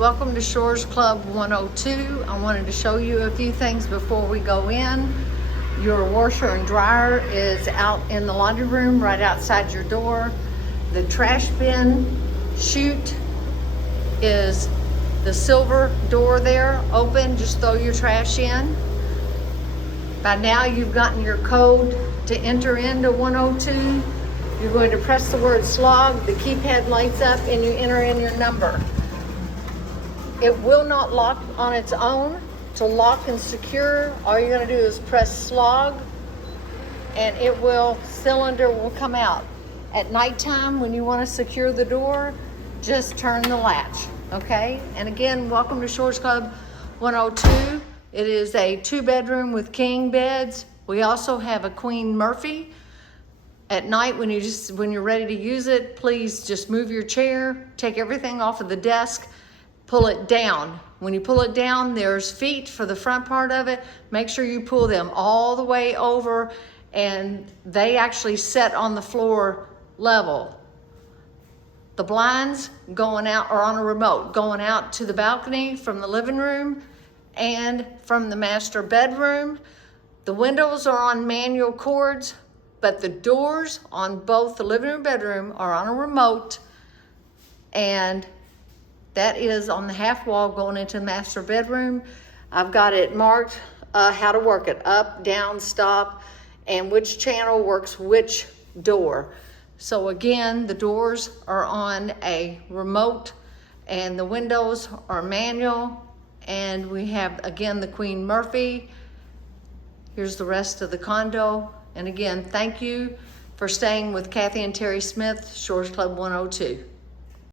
Welcome to Shores Club 102. I wanted to show you a few things before we go in. Your washer and dryer is out in the laundry room right outside your door. The trash bin chute is the silver door there, open, just throw your trash in. By now you've gotten your code to enter into 102. You're going to press the word slog, the keypad lights up, and you enter in your number. It will not lock on its own. To lock and secure, all you're gonna do is press slog and cylinder will come out. At nighttime, when you wanna secure the door, just turn the latch, okay? And again, welcome to Shores Club 102. It is a 2-bedroom with king beds. We also have a Queen Murphy. At night, when you're ready to use it, please just move your chair, take everything off of the desk, pull it down. When you pull it down, there's feet for the front part of it. Make sure you pull them all the way over and they actually set on the floor level. The blinds going out are on a remote, going out to the balcony from the living room and from the master bedroom. The windows are on manual cords, but the doors on both the living room and bedroom are on a remote, and that is on the half wall going into the master bedroom. I've got it marked how to work it, up, down, stop, and which channel works which door. So again, the doors are on a remote and the windows are manual, and we have, again, the Queen Murphy. Here's the rest of the condo. And again, thank you for staying with Kathy and Terry Smith, Shores Club 102.